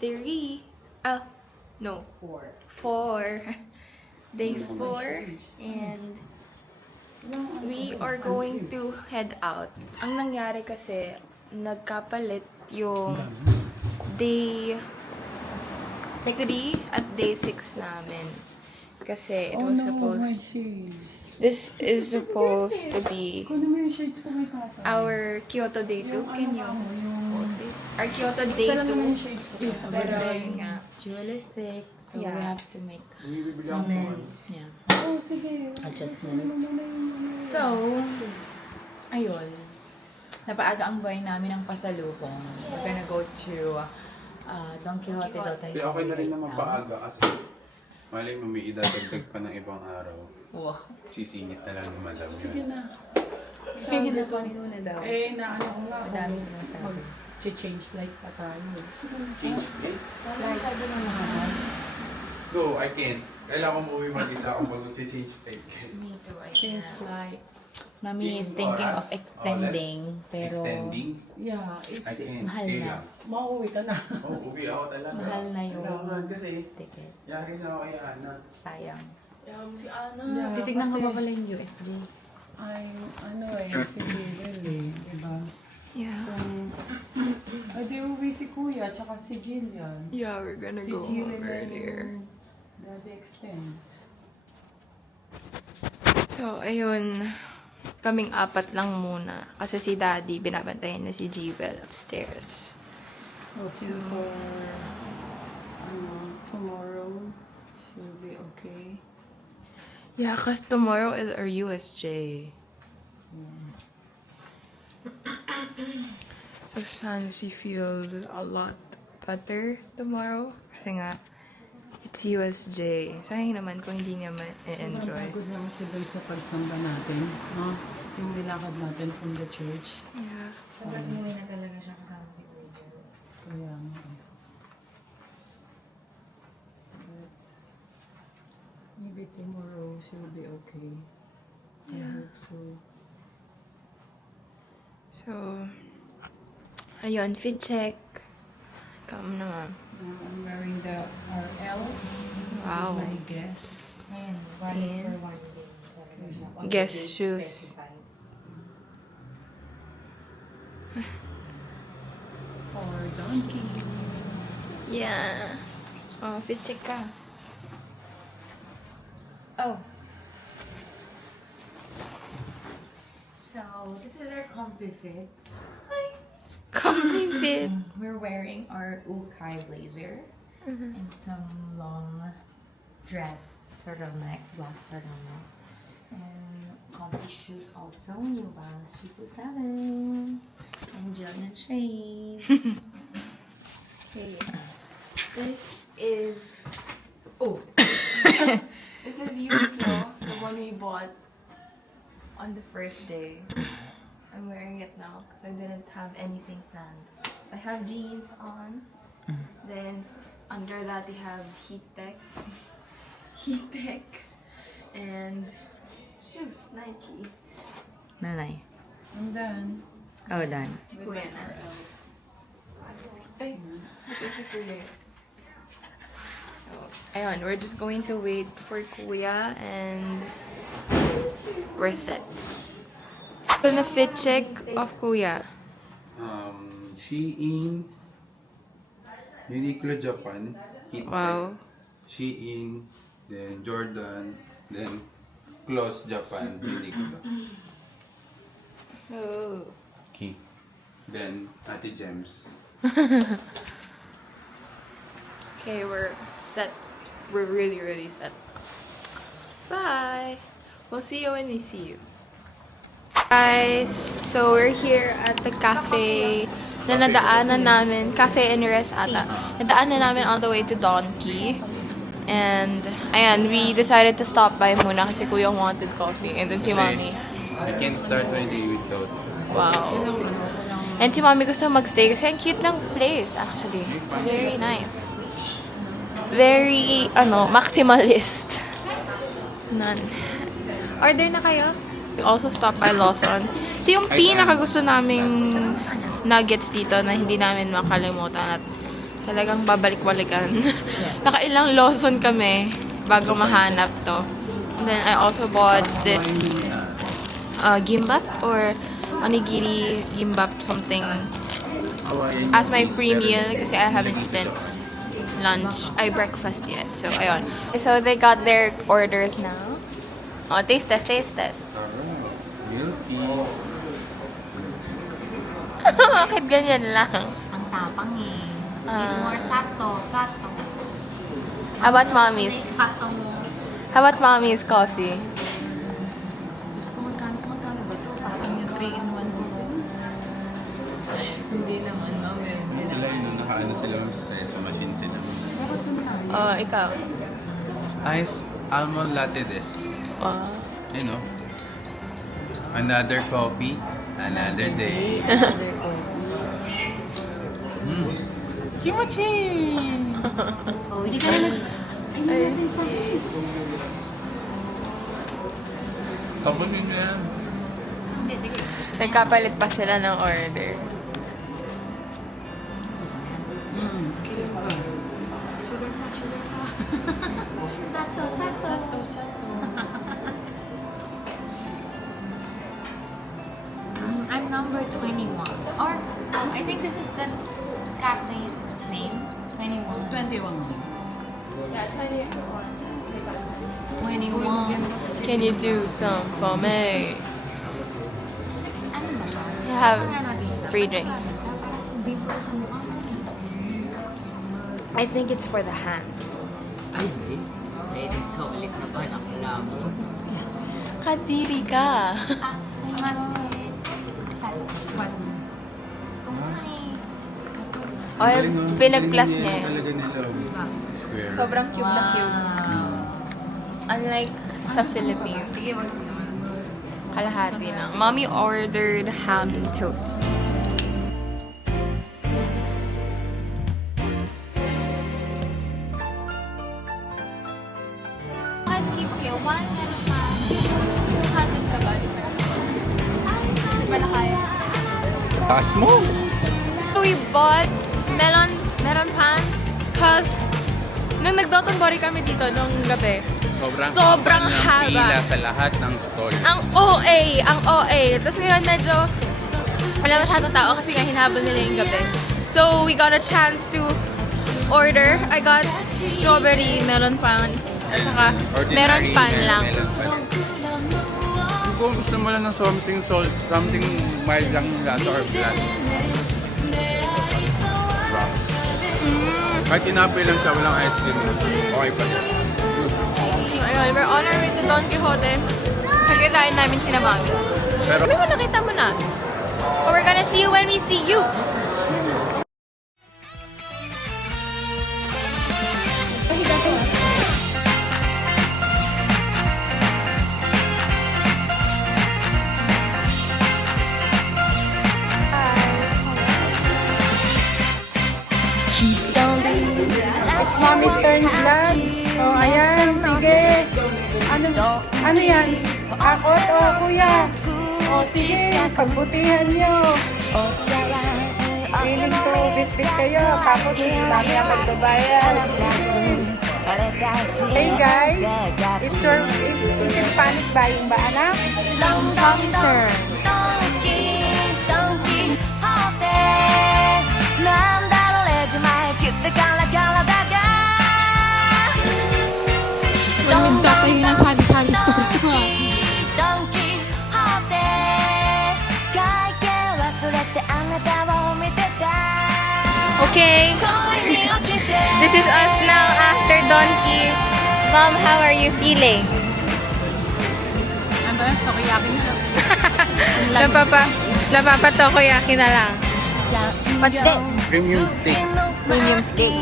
3. No. 4. Day 4. And we are going to head out. Ang nangyari kasi, nagkapalit yung day 3 at day 6 namin. Kasi it was supposed... This is supposed to be our Kyoto Day 2. Can you hold it? Our Kyoto Day 2. Pero yun nga. Jewel is sick, so Yeah. we have to make amends. Yeah. Adjustments. So, ayun. Napaaga ang buhay namin ng pasalubong. We're gonna go to Don Quixote daw tayo. Kaya okay na rin naman paaga kasi malay mo may idadagdag pa ng ibang araw. Wow. Sisingit na lang ni madam Sige yun. na. May ginapanin mo na daw. Naano ko nga. Madami sinasabi. Mag-change light pa tayo. Sige na. Change date? Parang sabi na naman. No, I can't. Kailangan ko umuwi mag-isa ako pag mag-change plate. Me too, I Change can't. light. Mami is thinking of extending, pero Extending? Yeah, I it's... can't. Mahal na. Kailan? Mauwi ka na. Oh, uwi ako talaga. mahal na yung Kailangan kasi ticket. yari na ako kay Ana. Sayang. Si Ana. Titignan ko kasi pa pala yung USJ. Ay, ano si Jill diba? Yeah. Ay, di uwi si Kuya, tsaka si Jillian. Yeah, we're gonna Si go Jill home earlier. Daddy extend. So, ayun. Kaming apat lang muna. Kasi si Daddy, binabantayan na si Jewel upstairs. Hoping for, tomorrow, she'll be okay. Yeah, because tomorrow is our USJ. So, sana she feels a lot better tomorrow. Kasi nga, it's USJ. Sayang naman kung hindi niya ma-enjoy. Pagod naman si Bel sa pagsamba natin, no? Yung nilakad natin from the church. Yeah. Pagkat umuwi na talaga siya kasama si Kuya. Kaya nga eh. But maybe tomorrow she'll be okay. I hope so. So, ayun, fit check. Come na. I'm wearing the RL. Wow. My guess. Ayun, valid for 1 day. Talaga siya. On the Guess day shoes. specified. For donkey. Yeah. Oh, fit check ka. Oh. So, this is our comfy fit. Comfy fit. We're wearing our Ukai blazer and some long dress, turtleneck, black turtleneck. And comfy shoes also, New Balance 327. And Jillian shades. Okay. This is... Oh. This is Uniqlo, the one we bought on the first day. I'm wearing it now because I didn't have anything planned. I have jeans on. Then under that we have heat tech. Heat tech. And shoes, Nike. Nanay. I'm done. Oh, done. Si Kuya na. Ay, ito si Kuya. So, ayun, we're just going to wait for Kuya and we're set. Gonna fit check of Kuya. Shein, Uniqlo Japan, Heat Wow. Shein, then Jordan, then Close Japan, Uniqlo. Oh. Okay. Then Ate Gems. Okay, we're set. We're really, really set. Bye. We'll see you when we see you. Guys, so we're here at the cafe na nadaanan namin. Cafe and Rest ata. Nadaanan namin all the way to Donkey. And, ayan, we decided to stop by muna kasi Kuya wanted coffee. And then si Mommy. You can start my day without. Wow. And si Mommy gusto magstay kasi ang cute ng place, actually. It's very nice. Very, maximalist. None. Order na kayo? We also stopped by Lawson. Ito yung pinakagusto naming nuggets dito na hindi namin makalimutan at Talagang babalik-balikan. Nakailang Lawson kami bago mahanap to. And then I also bought this gimbap or onigiri gimbap something as my pre-meal kasi I haven't eaten breakfast yet. So, ayun. So, they got their orders now. Oh, taste test, taste test. Milky. Bakit ganyan lang? Ang tapang eh. Ah. More sato. How about mommy's? Sato mo. How about mommy's coffee? Diyos ko, magkano ba ito? Parang yung 3-in-1 ko. Hindi naman, no? Meron Sila yun, nakaano sila ng espresso machine sila. Oh, ikaw. Ice almond latte des. You know, another coffee, another day. Kimochi! Oh, hindi ka na Kapunin nyo yan. Hindi, sige. Nagkapalit pa sila ng order. Sato. I'm number 21. Or, I think this is the cafe's name. 21. 21. Yeah, 21. Can you do some for me? Ano ba siya? You have Ano natin? free drinks. Ano siya? Parang before sa mukha. I think it's for the hands. Ay, hindi. Ay, nagsulit na ba ng labo? Kadiri ka. Ay, Galing, no? pinag-plus Galing niya yun. Talaga nila. Square. Sobrang cute na cute. Unlike sa Philippines. Sige, wag. Kalahati lang. Mommy ordered ham toast. Okay, one meron pa. 200 ka ba? Hindi pala kaya. Taas mo! So we bought melon pan cause nung nag-Doton Bori kami dito nung gabi, Sobrang haba ng haba. pila sa lahat ng stall. ang OA. Tapos ngayon medyo wala masyadong tao kasi nga hinabol nila yung gabi. So we got a chance to order. I got strawberry melon pan at saka meron pan lang. Kung gusto mo lang ng something mild lang yung lasa or flat. Wow. Kahit tinapay lang siya, walang ice cream. Okay pa siya. Ayun, we're on our way to Don Quixote. Sakitain namin si Mami. Pero Sabi mo, nakita mo na. But we're gonna see you when we see you. It's Mommy's turn vlog. Oh, ayan, sige. Ano yan? Akot o kuya? O sige, pagbutihan nyo. Feeling ko, bisbis kayo. Tapos, mami ang magbabayad. Hey guys, it's in panic buying ba, anak? Mommy's turn. Minta kayo ng sari-sari store ko ha. Okay. This is us now after Donkey. Mom, how are you feeling? Ano ba yan? Sukiyaki na. Napapatokoyaki na lang. What's this? premium steak. Premium steak.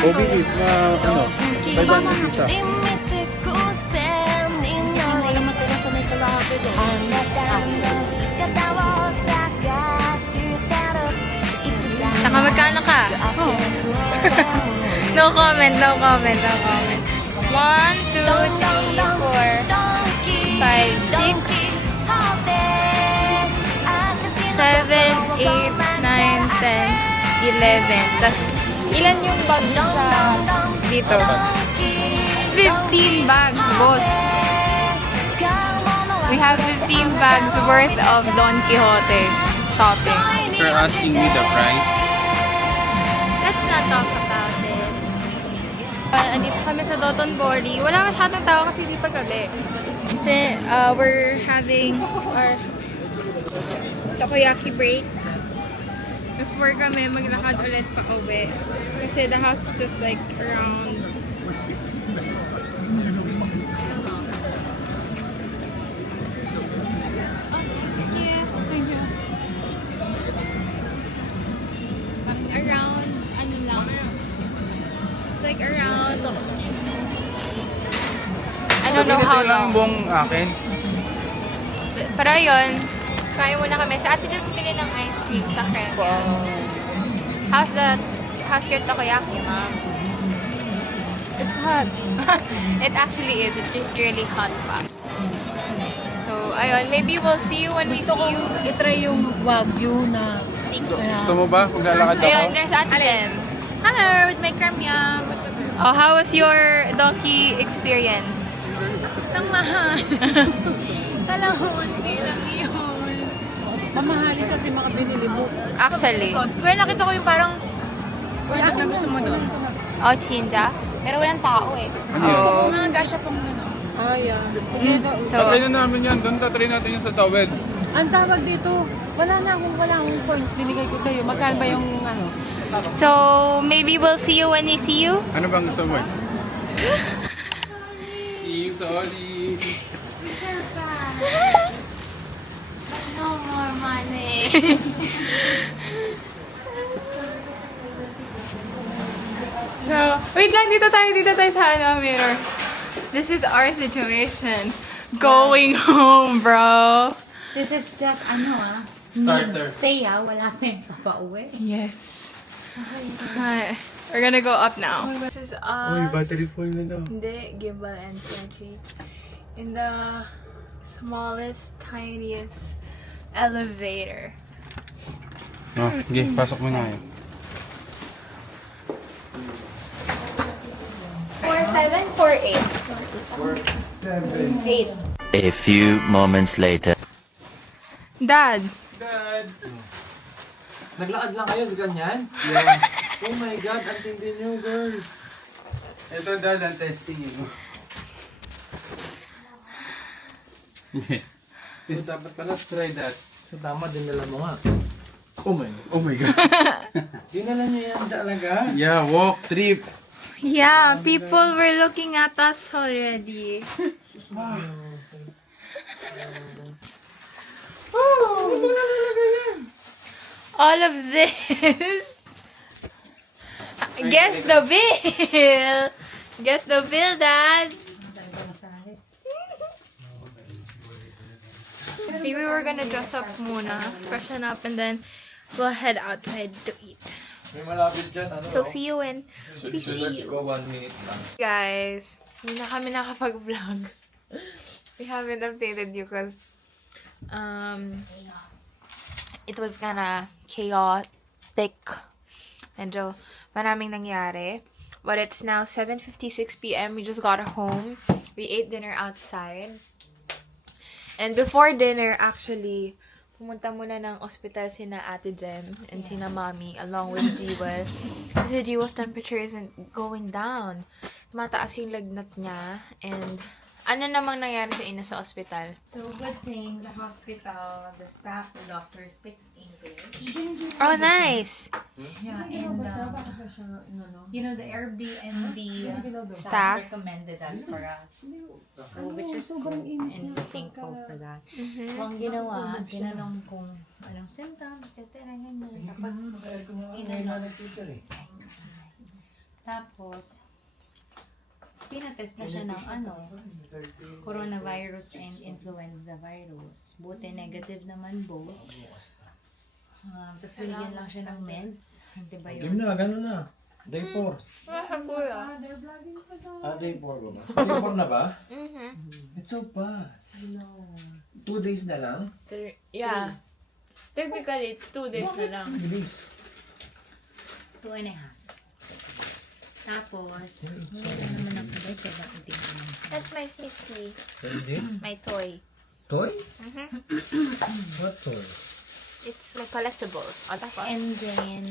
Overeat na ano, bayan na isa. Saka magkano ka? No comment, no comment, no comment. 1, 2, 3, 4, 5, 6, 7, 8, 9, 10. 11. Tapos, ilan yung bag sa dito? 15 bags, boss. We have 15 bags worth of Don Quixote shopping. You're asking me the price? Let's not talk about it. Andito kami sa Dotonbori. Wala masyadong tao kasi di pa gabi. Kasi we're having our takoyaki break. Before kami maglakad ulit pa uwi. Kasi the house is just like around around, ano lang. It's like around, I don't know how long. buong akin. Pero yun, kaya muna kami. Sa ate din pumili ng ice cream sa Kremya. How's your takoyaki, ma'am? It's hot. It actually is. It's just really hot pa. So, ayun. Maybe we'll see you when we see you. I-try yung Wagyu na Gusto mo ba? Maglalakad ako? Ayun, there's Ate Dem. Hello, with my Kremya. Oh, how was your donkey experience? Ang mahal. Talahon, lang yun. Mamahalin kasi mga binili mo. Actually. Kuya, nakita ko yung parang wala na gusto mo doon. Oh, chinja. Pero walang tao eh. Ano yun? Oh. Mga gasya pang ano. Ay, sige daw. So, Tatry na namin yan. Doon tatry natin yung sa tawid. Ang tawag dito, wala akong coins binigay ko sa'yo. Magkano ba yung ano? so maybe we'll see you when we see you. Ano bang gusto mo? See you, Solly. No more money. So, wait lang, dito tayo sa ano, mirror. This is our situation. Going home, bro. This is just, Starter. stay wala tayong papauwi. Yes. Hi. We're gonna go up now. This is us. full na daw. Hindi, gimbal and entry. In the smallest, tiniest elevator. Oh, okay, pasok mo na yun. 4748. 8. A few moments later. Dad. Naglakad lang kayo sa ganyan? Yeah. Oh my God, ang tindi nyo, girl. Ito dad, ang testing mo. Yes, dapat pala try that. So, tama, dinala mo nga. Oh my God. Oh my God. Dinala nyo yan talaga? Yeah, walk, trip. Yeah, people were looking at us already. All of this. Guess the bill. Guess the bill, Dad. Maybe we're gonna dress up muna, freshen up, and then we'll head outside to eat. May malapit dyan, ano? So see you when we So, see let's you. go 1 minute lang. Guys, hindi na kami nakapag-vlog. We haven't updated you because it was kinda chaotic. Medyo maraming nangyari. But it's now 7:56 p.m. We just got home. We ate dinner outside. And before dinner, actually, pumunta muna ng ospital sina Ate Jem and sina Mommy along with Jewel. Kasi Jewel's temperature isn't going down. Tumataas yung lagnat niya. And ano namang nangyari sa inyo sa ospital? So, good thing, the hospital, the staff, the doctors speaks English. Oh, nice! Yeah, and you know, the Airbnb Staff? staff recommended that for us. So, which is cool, and we're thankful for that. So, ang ginawa, tinanong kung anong symptoms, etc. ganyan. Tapos, pinatest na siya ng coronavirus and influenza virus. Buti negative naman both. Tapos binigyan lang siya ng meds, antibiotic. Game na, gano'n na. Day 4. Day 4 ba ba? Day 4 na ba? It's so fast. 2 days na lang? Yeah. Technically, 2 days na lang. Bilis. 2.5. Tapos, hindi naman ako ba siya lang itingin. That's my smisky. What is this? My toy. Toy? Mm-hmm. What toy? It's my collectibles. O, tapos? And then,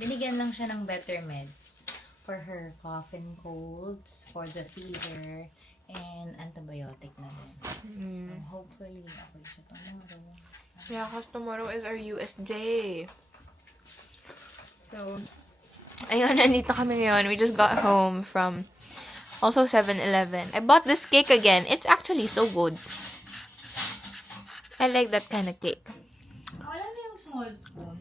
binigyan lang siya ng better meds for her cough and colds, for the fever, and antibiotic na din. So, hopefully, okay siya tomorrow. Yeah, because tomorrow is our USJ. So, ayun, nandito kami ngayon. We just got home from also 7-Eleven. I bought this cake again. It's actually so good. I like that kind of cake. Wala na yung small spoon.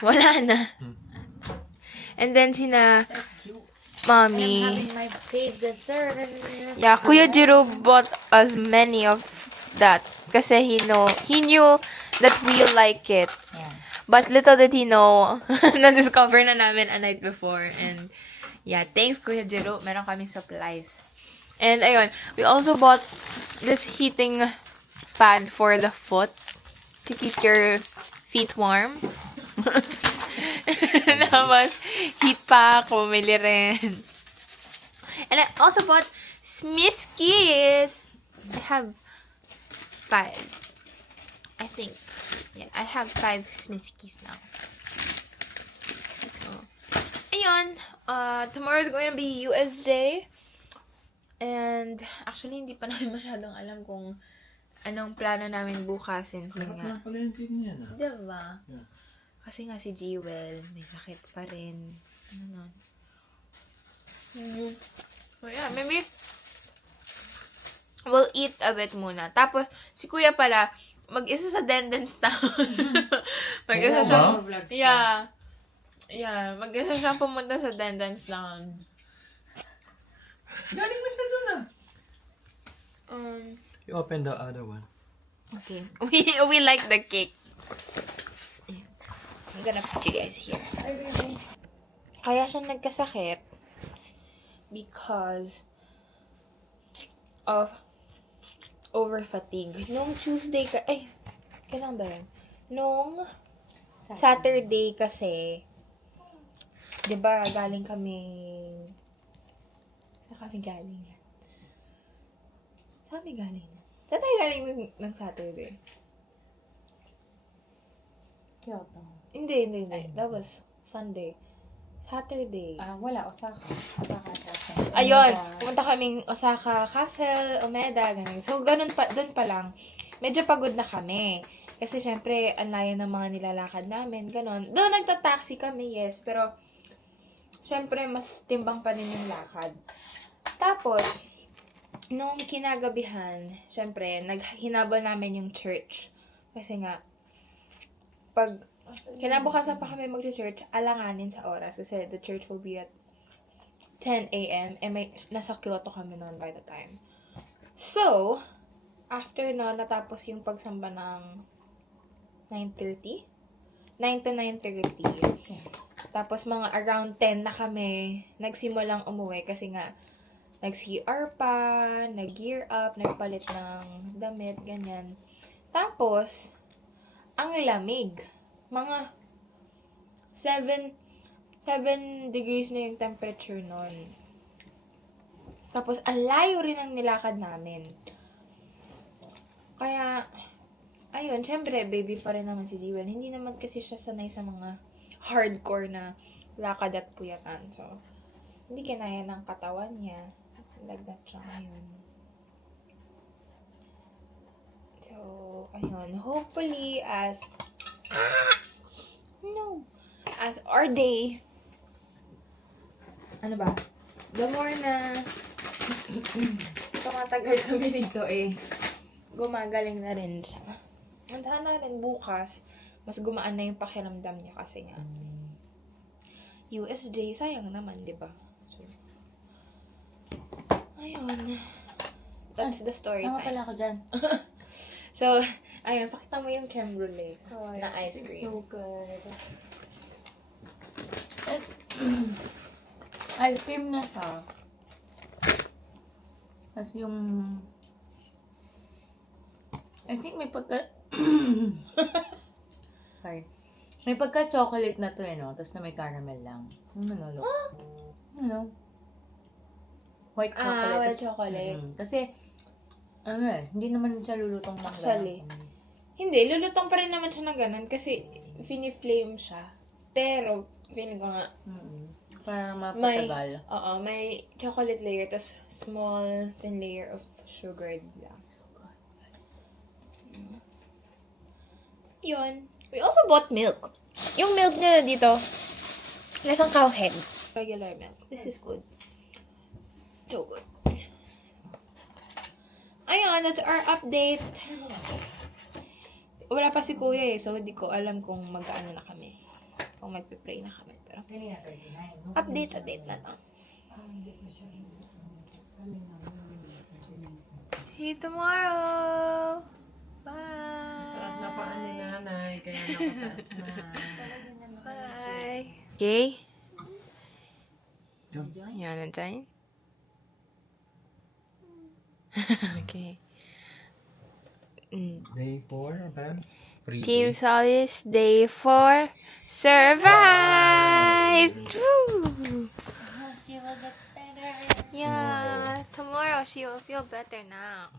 Wala na. And then sina Mommy. Having my fave dessert. Yeah, Kuya Jiro bought us many of that. Kasi he knew that we like it. Yeah. But little did he know, na-discover na namin a night before. And yeah, thanks Kuya Jiro. Meron kaming supplies. And ayun, we also bought this heating pad for the foot to keep your feet warm. Tapos, heat pack, bumili rin. And I also bought Smiskies. I have 5. I think. Yeah, I have 5 Smiskies now. So, ayun. Tomorrow is going to be USJ. And, actually, hindi pa namin masyadong alam kung anong plano namin bukas. Since Sarap nga. na pala yung cake niya na. Diba? Yeah. Kasi nga si Jewel, may sakit pa rin. Ano nun? So yeah, maybe we'll eat a bit muna. Tapos, si Kuya pala, mag-isa sa Dendens Town. Mag-isa siya. Yeah. Yeah, mag-isa siya pumunta sa Dendens Town. Galing mo siya doon ah. You open the other one. Okay. We like the cake. I'm gonna put you guys here. Kaya siya nagkasakit because of over-fatigue. Nung Tuesday kailan ba yun? Nung Saturday kasi, di ba, galing kami, saan kami galing? Saan kami galing? Saan tayo galing ng Saturday? Kyoto. Hindi. That was Sunday. Saturday. Wala, Osaka. Osaka. Ayun, pumunta kaming Osaka, Castle, Umeda, ganun. So, doon pa lang. Medyo pagod na kami. Kasi, syempre, ang layo ng mga nilalakad namin, ganun. Doon, nagta-taxi kami, yes. Pero, syempre, mas timbang pa rin yung lakad. Tapos, nung kinagabihan, syempre, hinabol namin yung church. Kasi nga, pag kinabukasan pa kami mag-church, alanganin sa oras. Kasi the church will be at 10 a.m. And nasa Kyoto kami noon by the time. So, after na natapos yung pagsamba ng 9:30? 9 to 9:30. Tapos mga around 10 na kami nagsimulang umuwi kasi nga nag-CR pa, nag-gear up, nagpalit ng damit, ganyan. Tapos, ang lamig. Mga 7 degrees na yung temperature nun. Tapos, ang layo rin ang nilakad namin. Kaya, ayun, syempre, baby pa rin naman si Jewel. Hindi naman kasi siya sanay sa mga hardcore na lakad at puyatan. So, hindi kinaya ng katawan niya. Lagnat siya ngayon. So, ayun. Hopefully, as our day, ano ba? The more na tumatagal kami dito gumagaling na rin siya. And sana rin bukas, mas gumaan na yung pakiramdam niya kasi nga. USJ, sayang naman, di ba? So, ayun. That's the story Sama time. pala ako dyan. So, ayun, pakita mo yung creme brulee na ice cream. So good. Ice cream na siya. Tapos yung I think may pagka sorry. May pagka-chocolate na to no? Tapos na may caramel lang. Ano, look. Ano? White chocolate. white Tas- chocolate. Kasi, hindi naman siya lulutong ng Actually. ganun. Hindi, lulutong pa rin naman siya ng ganun kasi fini-flame siya. Pero, feeling ko nga, Para may, mapatagal. may chocolate layer, tas small thin layer of sugar lang. Yun. We also bought milk. Yung milk nila dito, lasang cow head. Regular milk. This is good. So good. Ayun, that's our update. Wala pa si kuya so hindi ko alam kung mag-ano na kami. Kung magpe-pray na kami. Pero, update na lang. See you tomorrow! Bye! Sarap na paan ni nanay, kaya nakataas na. Bye! Okay? Yan na dyan. Okay. Day 4, ba? Team Solis, day 4, survived! Woo! She will get better. Yeah, tomorrow she will feel better now.